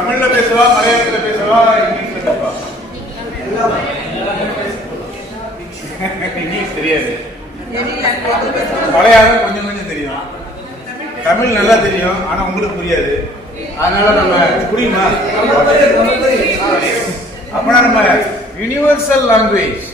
தமிழ்ல பேசவா மலையாளத்துல பேசவா இங்கிலீஷ்ல பேசவா? இங்கிலீஷ் தெரியாது. மலையாளம் கொஞ்சம் கொஞ்சம் தெரியும். தமிழ் நல்லா தெரியும் ஆனா உங்களுக்கு புரியாது. அதனால நம்ம புரியுமா? அப்பனா நம்ம universal language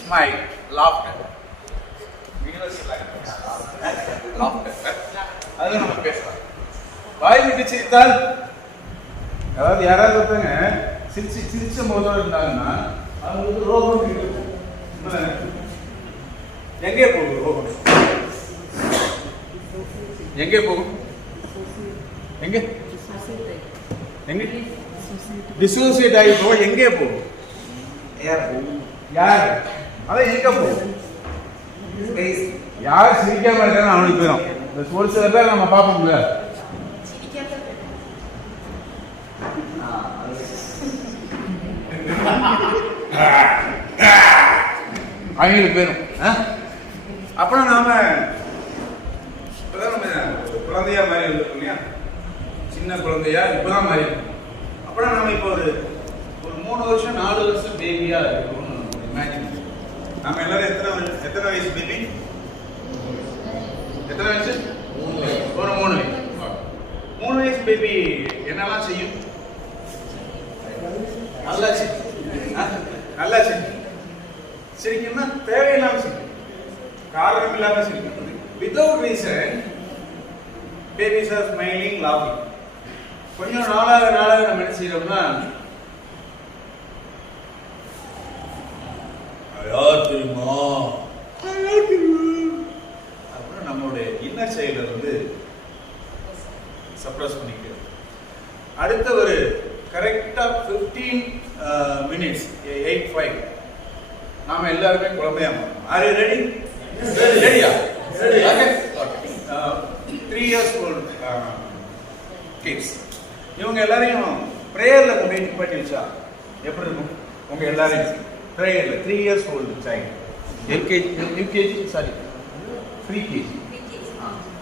smile laughter universal language laughter அது நம்ம பேசலாம். வாய் விட்டு சிரித்தால் அதாவது யாராவது ஒருத்தங்க சிரிச்சு சிரிச்ச போதும் இருந்தாங்கன்னா அவங்களுக்கு ரோகம் இருக்கும்? எங்கே போகும் ரோகம் எங்கே போகும்? எங்கே? எங்க? டிசோசியேட் ஆகி போக எங்கே போகும்? யார்? அதான் எங்க போகும்? யார் சிரிக்காம இருக்கான்னு அவனுக்கு போயிடும். இந்த ஒரு சில பேர் நம்ம பார்ப்போம்ல. அவங்களுக்கு போயிடும் அப்புறம் நாம இப்பதான் நம்ம குழந்தையா மாறி இருக்கோம் இல்லையா? சின்ன குழந்தையா இப்பதான் மாறி இருக்கோம். அப்புறம் நம்ம இப்போ ஒரு ஒரு மூணு வருஷம் நாலு வருஷம் பேபியா இருக்கோம்னு இமேஜின் நம்ம எல்லாரும் எத்தனை வயசு- எத்தனை வயசு பேபி எத்தனை வயசு? ஒரு மூணு வயசு. மூணு வயசு பேபி என்னெல்லாம் செய்யும்? நல்லா செய்யும். ஆ? நல்லா செய்யும் சிரிக்கணும்னா தேவையில்லாம சிரிக்கும் காரணம் இல்லாம சிரிக்கும் without reason babies are smiling lobbying கொஞ்சம் நாளாக நாளாக நம்ம என்ன செய்யறோம்னா யார் தெரியுமா யார் அப்புறம் நம்மளுடைய இன்னர் சைல்ட வந்து சப்ரஸ் பண்ணிக்கிறது. அடுத்த ஒரு கரெக்டாக 15 மினிட்ஸ் எயிட் ஃபைவ் நாம எல்லாருமே குழந்தையா மாறணும் ஆர் யூ ரெடி ரெடியா okay three years old kids இவங்க எல்லாரையும் ப்ரேயர்ல கொண்டு போய் நிப்பாட்டி வச்சா எப்படி இருக்கும்? உங்க எல்லாரையும் ப்ரேயர்ல three years old child LKG UKG sorry pre KG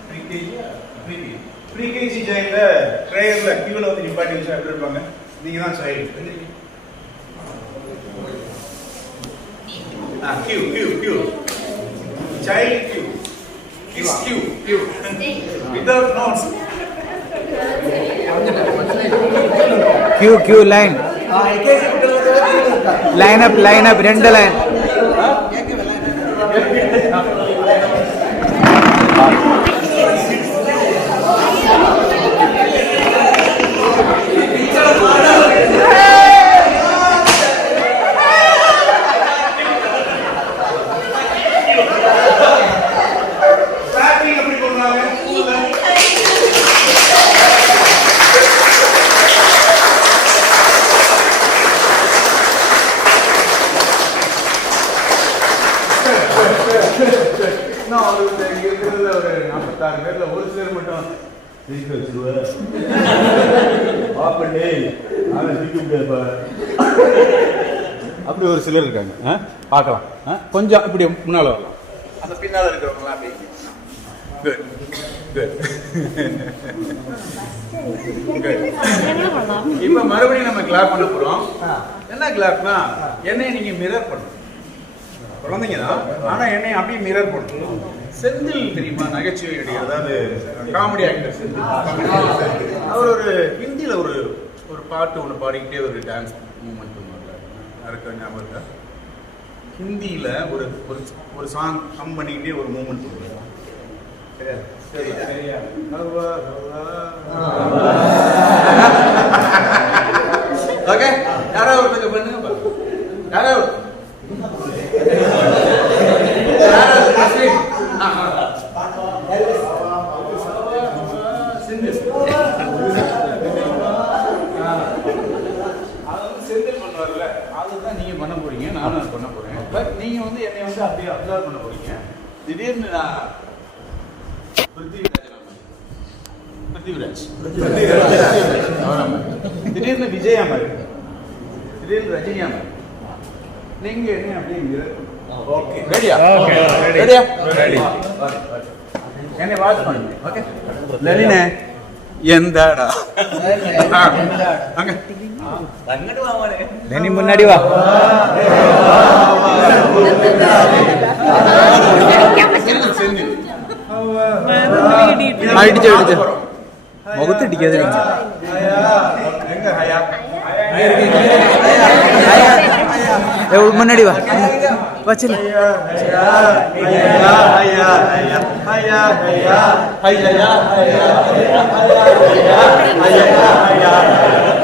pre KG pre KG pre KG child ப்ரேயர்ல கியூல வந்து நிப்பாட்டி வச்சா எப்படி இருப்பாங்க? நீங்க தான் child Ah, Q, Q, Q. Child Q. Kids Q, Q. Without notes. Q Q line line up line up രണ്ട് ലൈൻ பார்க்கலாம். ஆ? கொஞ்சம் இப்படி முன்னால வரலாம். அந்த பின்னால இருக்கிறவங்களாம் அப்படி குட் குட் இப்ப மறுபடியும் நம்ம கிளாப் பண்ண போறோம். என்ன கிளாப்னா என்னை நீங்க மிரர் பண்ணணும். குழந்தைங்க தான் ஆனா என்னை அப்படியே மிரர் பண்ணணும். செந்தில் தெரியுமா? நகைச்சுவை நடிகர். அதாவது காமெடி ஆக்டர் செந்தில். அவர் ஒரு ஹிந்தியில ஒரு ஒரு பாட்டு ஒன்று பாடிக்கிட்டே ஒரு டான்ஸ் மூமெண்ட் ஒன்று யாருக்கு ஞாபகம் இருக்கா ஹிந்தியில ஒரு ஒரு ஒரு சாங் கம் பண்ணிக்கிட்டே ஒரு மூமெண்ட் சரியா? ஓகே? யாராவது ஒருத்தங்க பண்ணுங்க. யாராவது. செந்தில். பண்ணுவார்ல, அதுதான் நீங்க பண்ண போறீங்க. நானும் பண்ண போறேன். பட் நீங்க வந்து என்னை வந்து அப்படியே அப்சர்வ் பண்ண போறீங்க. திடீர்னு நான் பிருத்திவிராஜ். திடீர்னு விஜயா மாதிரி திடீர்னு ரஜினியா மாதிரி நீங்க என்ன அப்படியே ஓகே. ரெடியா. என்னை வாட்ச் பண்ணுங்க. ஓகே லலினே எந்தாடா? அங்க. லெனி முன்னாடி வா. அடிச்சு அடிச்சு முகத்து அடிக்காது முன்னாடி வா வச்சிரு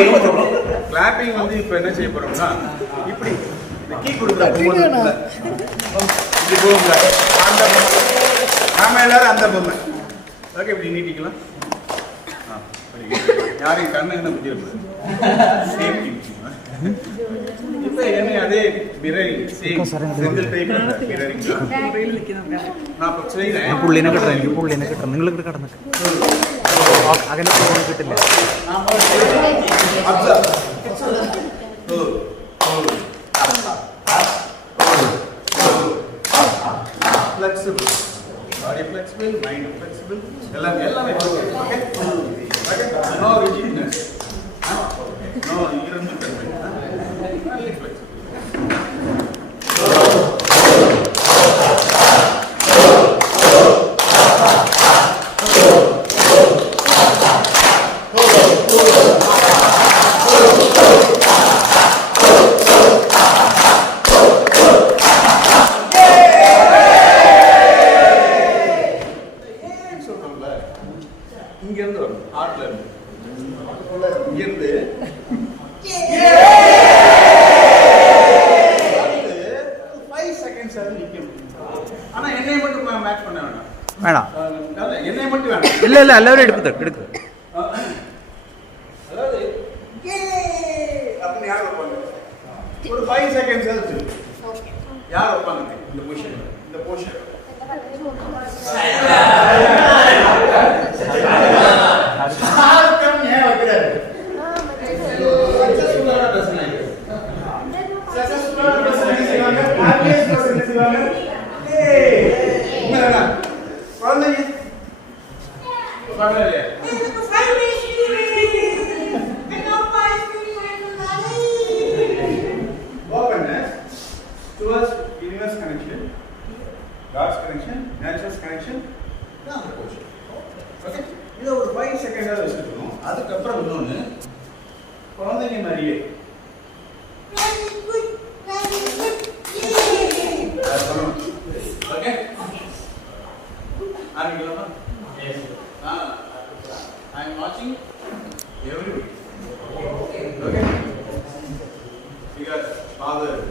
கிளாப்பிங் கிளாப்பிங் வந்து இப்போ என்ன செய்ய போறோம்னா இப்படி இந்த கீ கொடுக்குற பொம்மை இருக்குல்ல, இப்படி போகும்ல அந்த பொம்மை. நாம எல்லாரும் அந்த பொம்மை ஓகே இப்படி நீட்டிக்கலாம் ஆ, very good. யாரையும் கண்ணு என்ன புத்திரக்கூடாது சேஃப்டி இப்போ என்ன அதே mirroring same Senthil type mirroring நான் இப்போ செய்கிறேன் പുള്ളിനെ കിട്ടണം എനിക്ക് പുള്ളിനെ കിട്ടണം നിങ്ങൾ ഇവിടെ കിടന്നു അങ്ങനെ ഫോൺ കിട്ടില്ല Observe. Good. Good. Flexible. Body flexible, mind flexible. எல்லாமே எல்லாமே okay. Okay? No rigidness. No எடுத்து father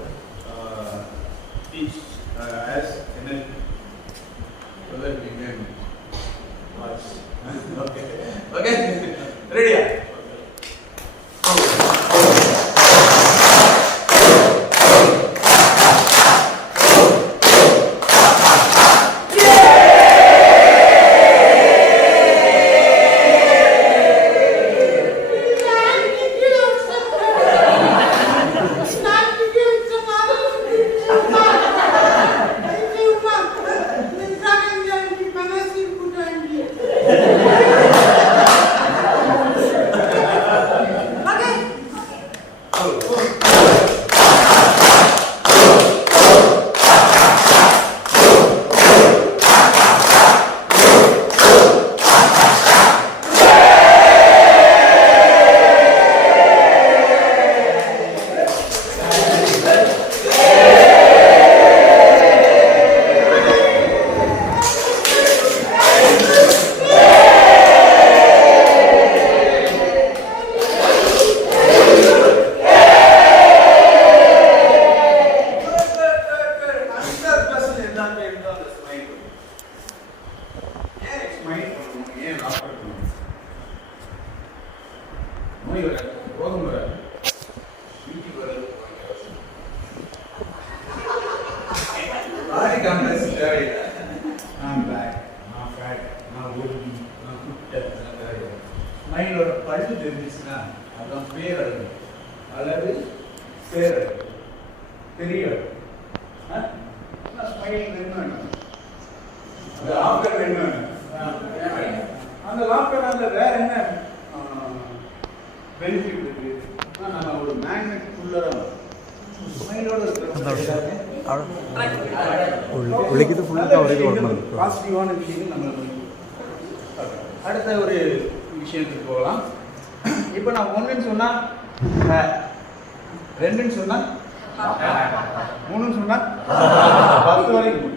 நோய் வராது ரோகம் வராது வீட்டுக்கு வராது இப்போ நான் ஒன்றுன்னு சொன்னால் ரெண்டுன்னு சொன்னால் மூணுன்னு சொன்னால் பத்து வரைக்கும்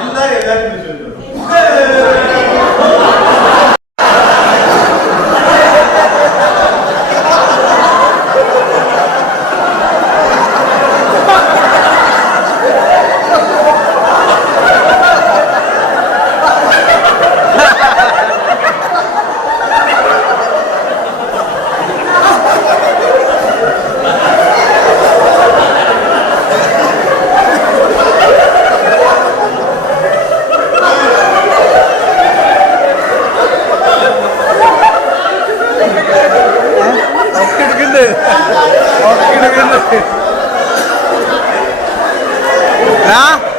எல்லாரும் எல்லாரும் சொல்லணும் Huh?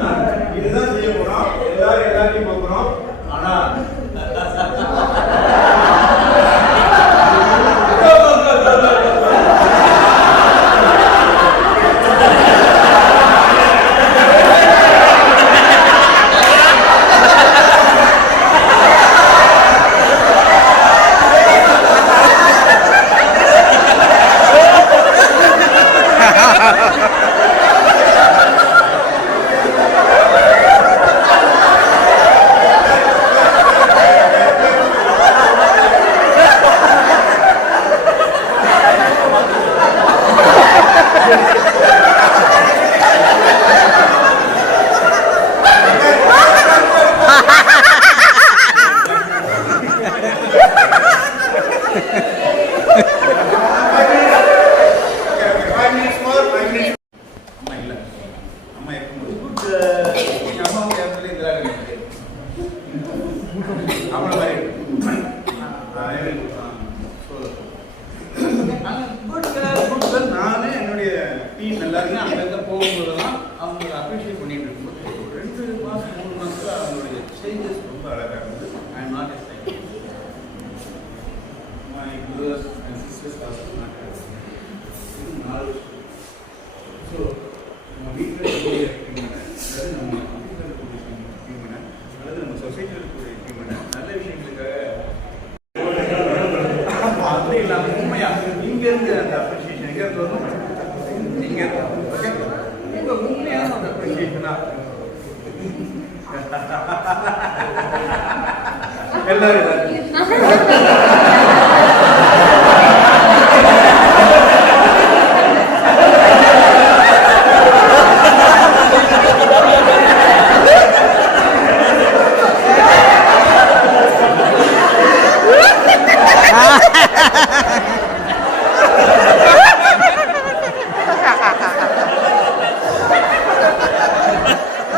டாக்டர் இதுதான் செய்ய போறோம். எல்லாரும் எல்லாத்தையும் பார்க்கிறோம் நம்ம வீட்டில் இருக்கக்கூடிய டீம் அதாவது நம்ம கம்ப்யூட்டர் இருக்கக்கூடிய டீம் அல்லது நம்ம சொசைட்டியில் இருக்கக்கூடிய டீம் நல்ல விஷயங்களுக்காக அப்படி இல்லாமல் உண்மையா இருந்து அந்த ஓகே உண்மையான அந்த எல்லாரும்.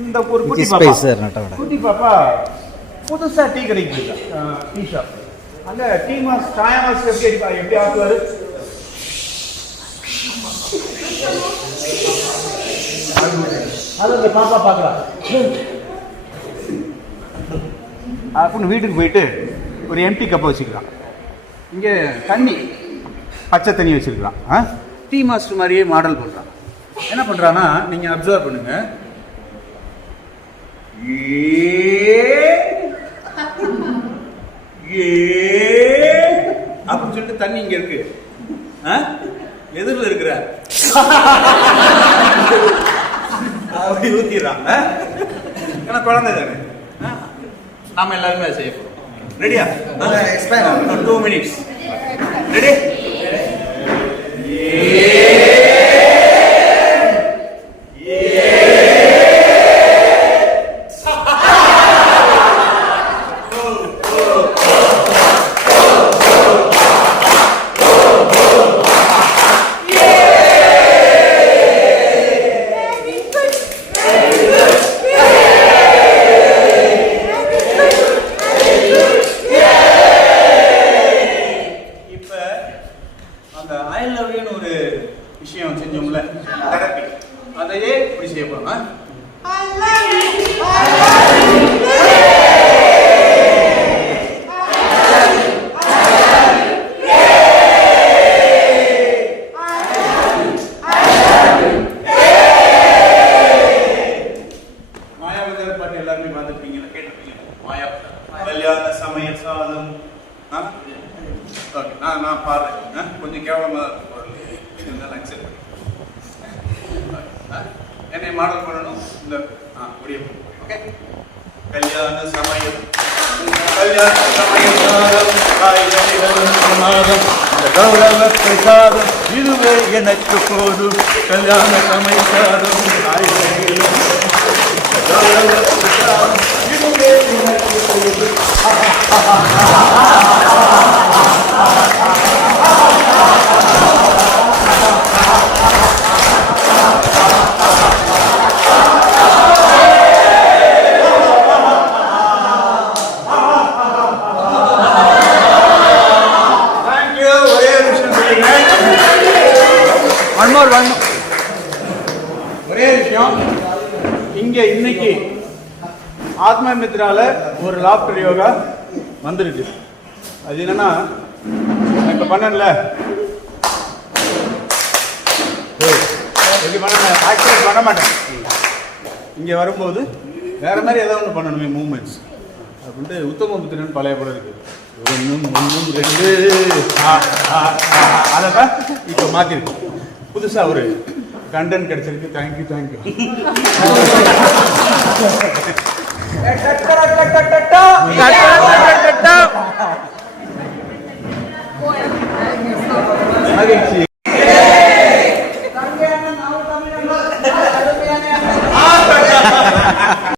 இந்த ஒரு குட்டி பாப்பா. குட்டி பாப்பா புதுசாக டீ கடைக்கு டீ ஷாப் அந்த டீ மாஸ் சாய மாஸ் எப்படி அடிப்பார் எப்படி ஆக்குவார்? அது அந்த பாப்பா பார்க்கலாம் அப்படின்னு வீட்டுக்கு போயிட்டு ஒரு எம்டி கப்பை வச்சுக்கலாம் இங்கே தண்ணி. பச்சை தண்ணி வச்சுருக்கலாம். ஆ? டீ மாஸ்டர் மாதிரியே மாடல் பண்ணுறான் என்ன பண்ணுறான்னா நீங்கள் அப்சர்வ் பண்ணுங்க. ஏ ஏ அப்படின்னு சொல்லிட்டு தண்ணி இங்க இருக்கு? எதிரில் இருக்கிற. ஊத்திடுறான்? ஏன்னா குழந்தை தானே? நாம எல்லாருமே அதை செய்ய போறோம் ரெடியா டூ கல்யாண சமயம் கல்யாண சமயம் சாதம் காய்கறிகளும் பிரமாதம் இந்த கௌரவ பிரசாதம் இதுவே எனக்கு போதும் கல்யாண சமய சாதம் காய்கறிகளும் கௌரவ பிரசாதம் இதுவே எனக்கு போதும் தேங்க்யூ வரணும் ஒரே விஷயம் இங்க இன்னைக்கு ஆத்ம மித்ரால ஒரு லாப்டர் யோகா வந்துருக்கு அது என்னன்னா இப்போ இப்ப பண்ணல எப்படி பண்ண ஆக்சுவலி பண்ண மாட்டேன் இங்கே வரும்போது வேறு மாதிரி ஏதாவது ஒன்று பண்ணணுமே மூமெண்ட்ஸ் அப்படின்ட்டு உத்தமபுத்திரன் பழைய படம் இருக்கு ஒன்றும் ஒன்றும் ரெண்டு அதை தான் இப்போ மாற்றிருக்கோம் புதுசா ஒரு கண்டன் கிடைச்சிருக்கு. தேங்க்யூ தேங்க்யூ மகிழ்ச்சி.